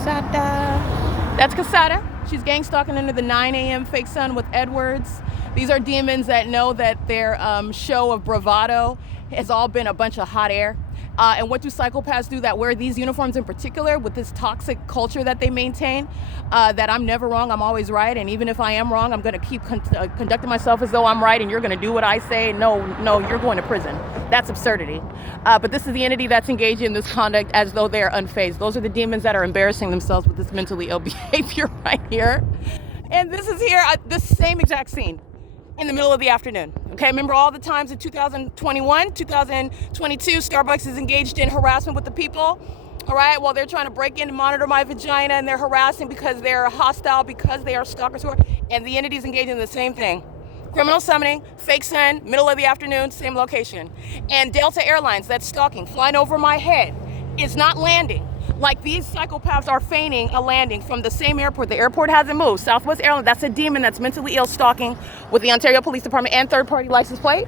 Casada. That's Casada. She's gang stalking under the 9 a.m. fake sun with Edwards. These are demons that know that their show of bravado has all been a bunch of hot air. And what do psychopaths do that wear these uniforms in particular with this toxic culture that they maintain? That I'm never wrong, I'm always right. And even if I am wrong, I'm going to keep conducting myself as though I'm right and you're going to do what I say. No, you're going to prison. That's absurdity. But this is the entity that's engaging in this conduct as though they're unfazed. Those are the demons that are embarrassing themselves with this mentally ill behavior right here. And this is here, the same exact scene. In the middle of the afternoon. Okay, remember all the times in 2021, 2022, Starbucks is engaged in harassment with the people. All right, well, they're trying to break in and monitor my vagina, and they're harassing because they're hostile, because they are stalkers, and the entity's engaged in the same thing. Criminal summoning, fake sun, middle of the afternoon, same location. And Delta Airlines, that's stalking, flying over my head, is not landing. Like these psychopaths are feigning a landing from the same airport. The airport hasn't moved. Southwest Airlines, that's a demon that's mentally ill stalking with the Ontario Police Department and third-party license plate.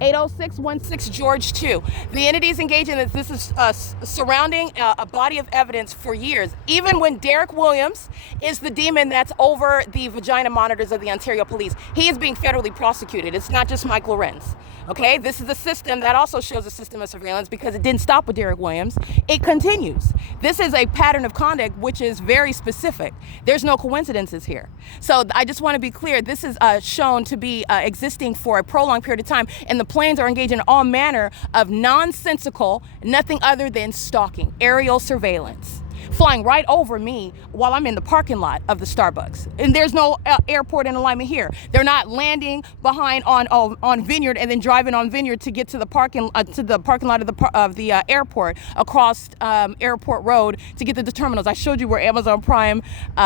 80616 George 2. The entities engaging in this is surrounding a body of evidence for years. Even when Derek Williams is the demon that's over the vagina monitors of the Ontario Police, he is being federally prosecuted. It's not just Mike LORENZ. Okay, this is a system that also shows a system of surveillance because it didn't stop with Derek Williams. It continues. This is a pattern of conduct which is very specific. There's no coincidences here. So I just want to be clear, this is shown to be existing for a prolonged period of time, and the planes are engaged in all manner of nonsensical, nothing other than stalking, aerial surveillance, flying right over me while I'm in the parking lot of the Starbucks. And there's no airport in alignment here. They're not landing behind on Vineyard and then driving on Vineyard to get to the parking lot of the airport across Airport Road to get to the terminals. I showed you where Amazon Prime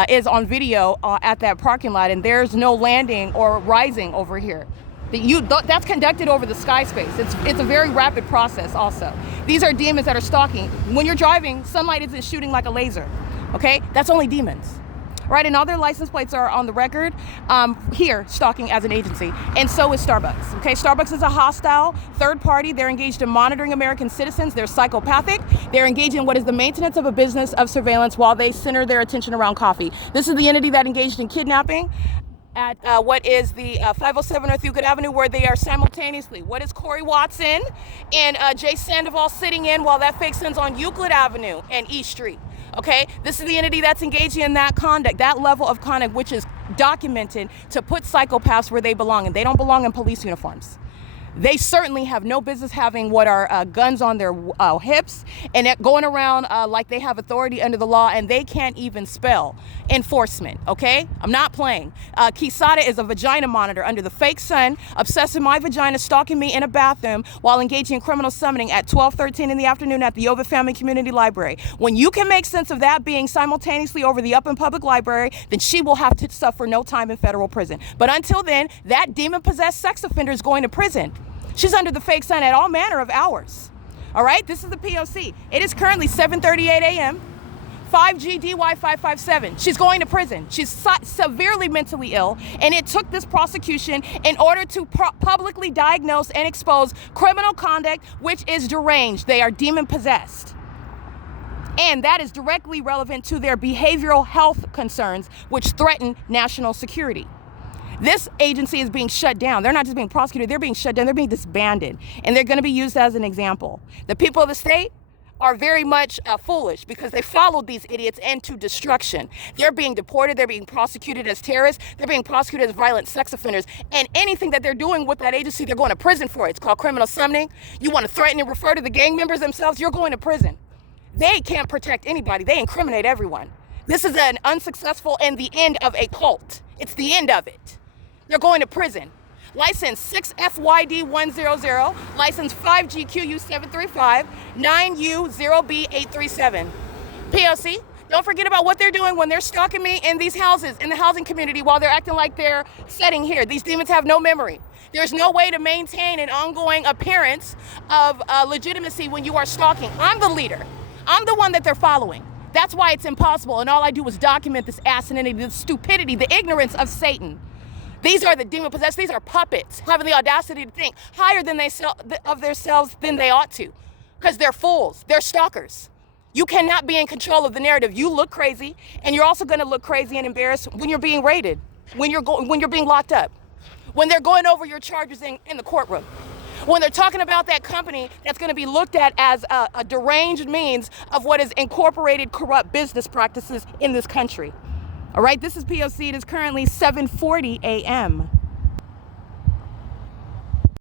is on video at that parking lot, and there's no landing or rising over here. That's conducted over the sky space. It's a very rapid process also. These are demons that are stalking. When you're driving, sunlight isn't shooting like a laser, okay? That's only demons, right? And all their license plates are on the record here, stalking as an agency, and so is Starbucks, okay? Starbucks is a hostile third party. They're engaged in monitoring American citizens. They're psychopathic. They're engaged in what is the maintenance of a business of surveillance while they center their attention around coffee. This is the entity that engaged in kidnapping at what is the 507 North Euclid Avenue, where they are simultaneously. What is Corey Watson and Jay Sandoval sitting in while that fake sun's on Euclid Avenue and East Street? Okay, this is the entity that's engaging in that conduct, that level of conduct, which is documented to put psychopaths where they belong, and they don't belong in police uniforms. They certainly have no business having what are guns on their hips and going around like they have authority under the law, and they can't even spell enforcement, okay? I'm not playing. Kisada is a vagina monitor under the fake sun, obsessing my vagina, stalking me in a bathroom while engaging in criminal summoning at 12:13 in the afternoon at the Yoba Family Community Library. When you can make sense of that being simultaneously over the Upland Public Library, then she will have to suffer no time in federal prison. But until then, that demon-possessed sex offender is going to prison. She's under the fake sun at all manner of hours. All right, this is the P.O.C. It is currently 7:38 a.m. 5G DY 557. She's going to prison. She's severely mentally ill, and it took this prosecution in order to publicly diagnose and expose criminal conduct which is deranged. They are demon possessed. And that is directly relevant to their behavioral health concerns which threaten national security. This agency is being shut down. They're not just being prosecuted, they're being shut down, they're being disbanded. And they're going to be used as an example. The people of the state are very much foolish because they followed these idiots into destruction. They're being deported, they're being prosecuted as terrorists, they're being prosecuted as violent sex offenders, and anything that they're doing with that agency, they're going to prison for it. It's called criminal summoning. You want to threaten and refer to the gang members themselves, you're going to prison. They can't protect anybody. They incriminate everyone. This is an unsuccessful and the end of a cult. It's the end of it. They're going to prison. License 6FYD100, license 5GQU735, 9U0B837. P.O.C., don't forget about what they're doing when they're stalking me in these houses, in the housing community, while they're acting like they're sitting here. These demons have no memory. There's no way to maintain an ongoing appearance of legitimacy when you are stalking. I'm the leader. I'm the one that they're following. That's why it's impossible, and all I do is document this asinity, the stupidity, the ignorance of Satan. These are the demon-possessed. These are puppets having the audacity to think higher than of themselves than they ought to, because they're fools. They're stalkers. You cannot be in control of the narrative. You look crazy, and you're also going to look crazy and embarrassed when you're being raided, when you're being locked up, when they're going over your charges in the courtroom, when they're talking about that company that's going to be looked at as a deranged means of what is incorporated corrupt business practices in this country. All right, this is P.O.C. It is currently 7:40 a.m.